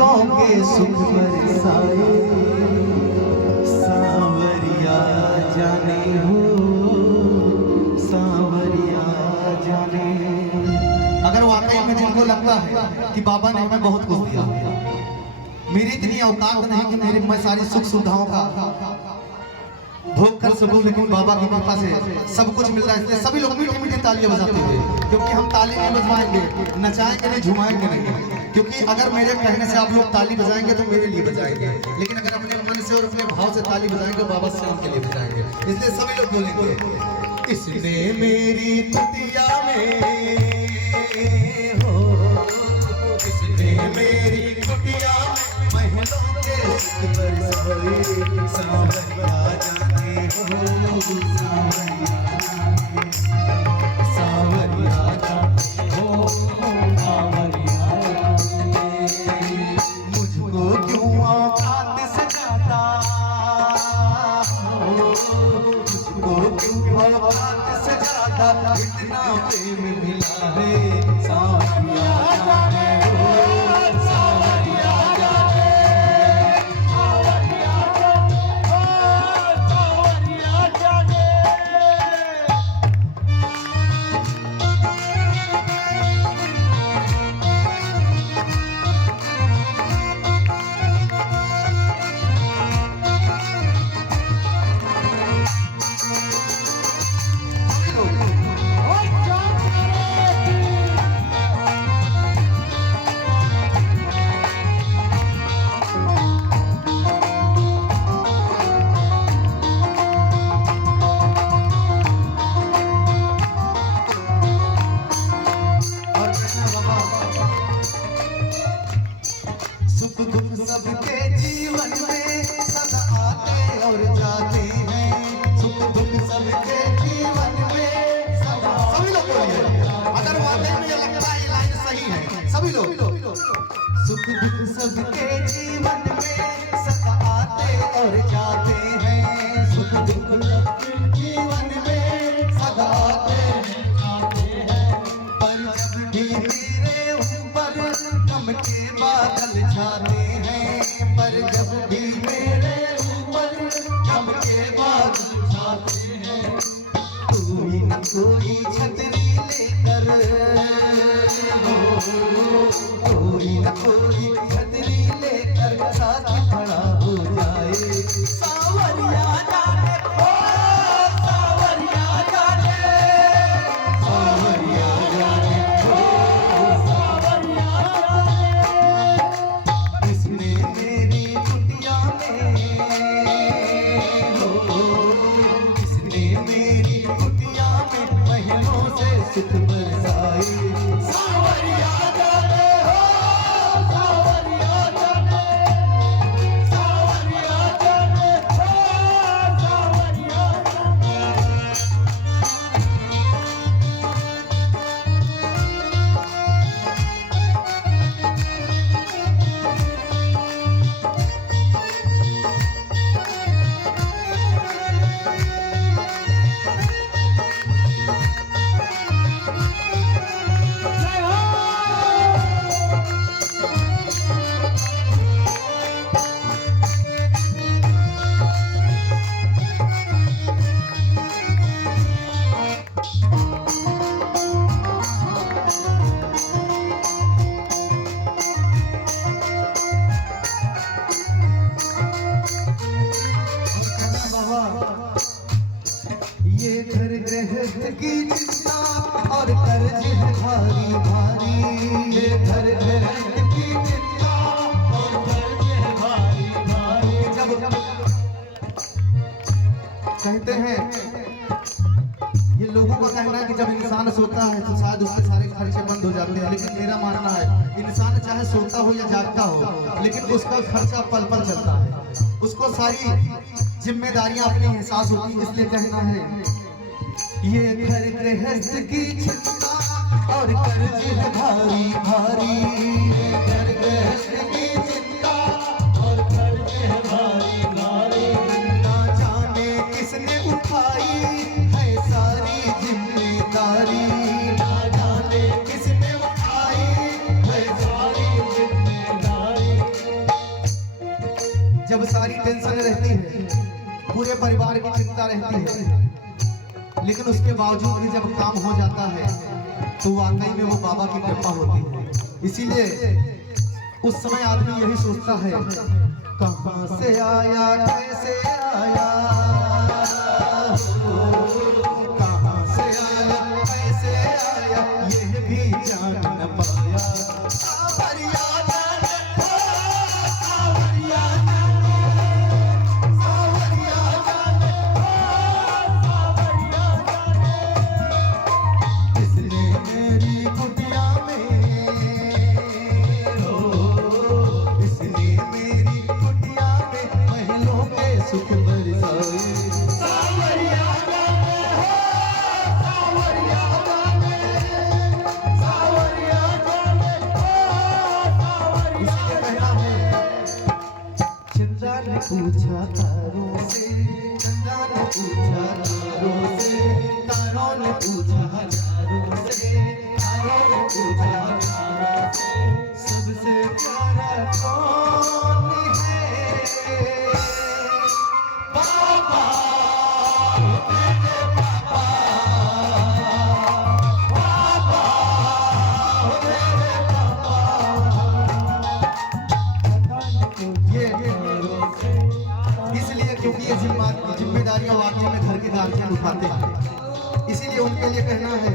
महलों के सुख बरसाए, सांवरिया जाने हो, सांवरिया जाने। अगर वाकई में जिनको लगता है कि बाबा ने हमें बहुत कुछ दिया, मेरी इतनी औकात नहीं कि मैं सारी सुख सुविधाओं का भोग कर सकूं, लेकिन बाबा की कृपा से सब कुछ मिल रहा है। इसलिए सभी लोग मीठी मीठी तालियां बजाते हुए, क्योंकि हम ताली नहीं बजवाएंगे, नचाएंगे नहीं, झुमाएंगे नहीं, क्योंकि अगर मेरे कहने से आप लोग ताली बजाएंगे तो मेरे लिए बजाएंगे, लेकिन अगर अपने मन से और अपने भाव से ताली बजाएंगे बाबा श्याम के लिए बजाएंगे। इसलिए सभी लोग बोलेंगे, इसने मेरी कुटिया में हो, इसने मेरी कुटिया महलों के सुख बरसाए, सांवरिया जाने हो, सांवरिया जाने हो, सांवरिया जाने। मुझको क्यों औकात से जाता हो, मुझको क्यों औकात से जाता, इतना प्रेम मिला है, सांवरिया जाने हो, सांवरिया जाने। सुख दुख सबके जीवन में सदा आते और जाते हैं, सुख दुख सबके जीवन में सदा। सभी लोग बोलिए, अगर वाकई में ये लगता है ये लाइन सही है, सभी लोग। सुख दुख सबके जीवन में सदा आते और जाते हैं, सुख दुख सबके जीवन में सदा आते हैं, जाते हैं। पर जब भी मेरे ऊपर गम के बादल छाते हैं, पर जब भी मेरे ऊपर गम के बादल छाते हैं, कोई न कोई छतरी लेकर हो, कोई न कोई छतरी लेकर साथ खड़ा हो जाए, सांवरिया जाने हो, सांवरिया जाने, सांवरिया जाने हो, सांवरिया जाने। इसने मेरी कुटिया में हो, इसने मेरी कुटिया में महलों से सुख बरसाए, सांवरिया जाने हो, सांवरिया जाने, सांवरिया जाने हो, सांवरिया जाने। ये घर गृहस्थ की चिंता और कर्ज है भारी भारी, ये घर गृहस्थ की चिंता और कर्ज है भारी भारी। जब कहते हैं, ये लोगों का कहना है कि जब इंसान सोता है तो शायद उसके सारे खर्चे बंद हो जाते हैं, लेकिन मेरा मानना है इंसान चाहे सोता हो या जागता हो, लेकिन उसका खर्चा पल पल चलता है, उसको सारी जिम्मेदारियां अपनी एहसास होती है। इसलिए कहना है, ये घर गृहस्थ की चिंता और कर्ज है भारी भारी, ये घर गृहस्थ की चिंता और कर्ज है भारी भारी। ना जाने किसने उठाई है सारी जिम्मेदारी, ना जाने किसने उठाई है सारी जिम्मेदारी। जब सारी टेंशन रहती है, पूरे परिवार की चिंता रहती है, लेकिन उसके बावजूद भी जब काम हो जाता है तो वाकई में वो बाबा की कृपा होती है। इसीलिए उस समय आदमी यही सोचता है, कहां से आया कैसे आया, कहां से आया कैसे आया, ये भी जान न पाया। सावरिया जाने, सावरिया जाने, सावरिया जाने, सावरिया जाने, इसने मेरी कुटिया में, इसने मेरी कुटिया में महलों के सुख बरसाए। सावरिया जाने हो, सावरिया जाने, सावरिया जाने हो, सावरिया। इसलिए कहना है, चंदा ने पूछा तारों से, चंदा ने पूछा तारों से, तारों ने पूछा हजारों से, तारों ने पूछा हजारों से, सबसे प्यारा कौन है? बाबा तेरे बाबा, बाबा तेरे बाबा। ये इसलिए क्योंकि ये जिम्मेदारियां वाकई में घर के गार्जियन उठाते हैं, इसीलिए उनके लिए कहना है,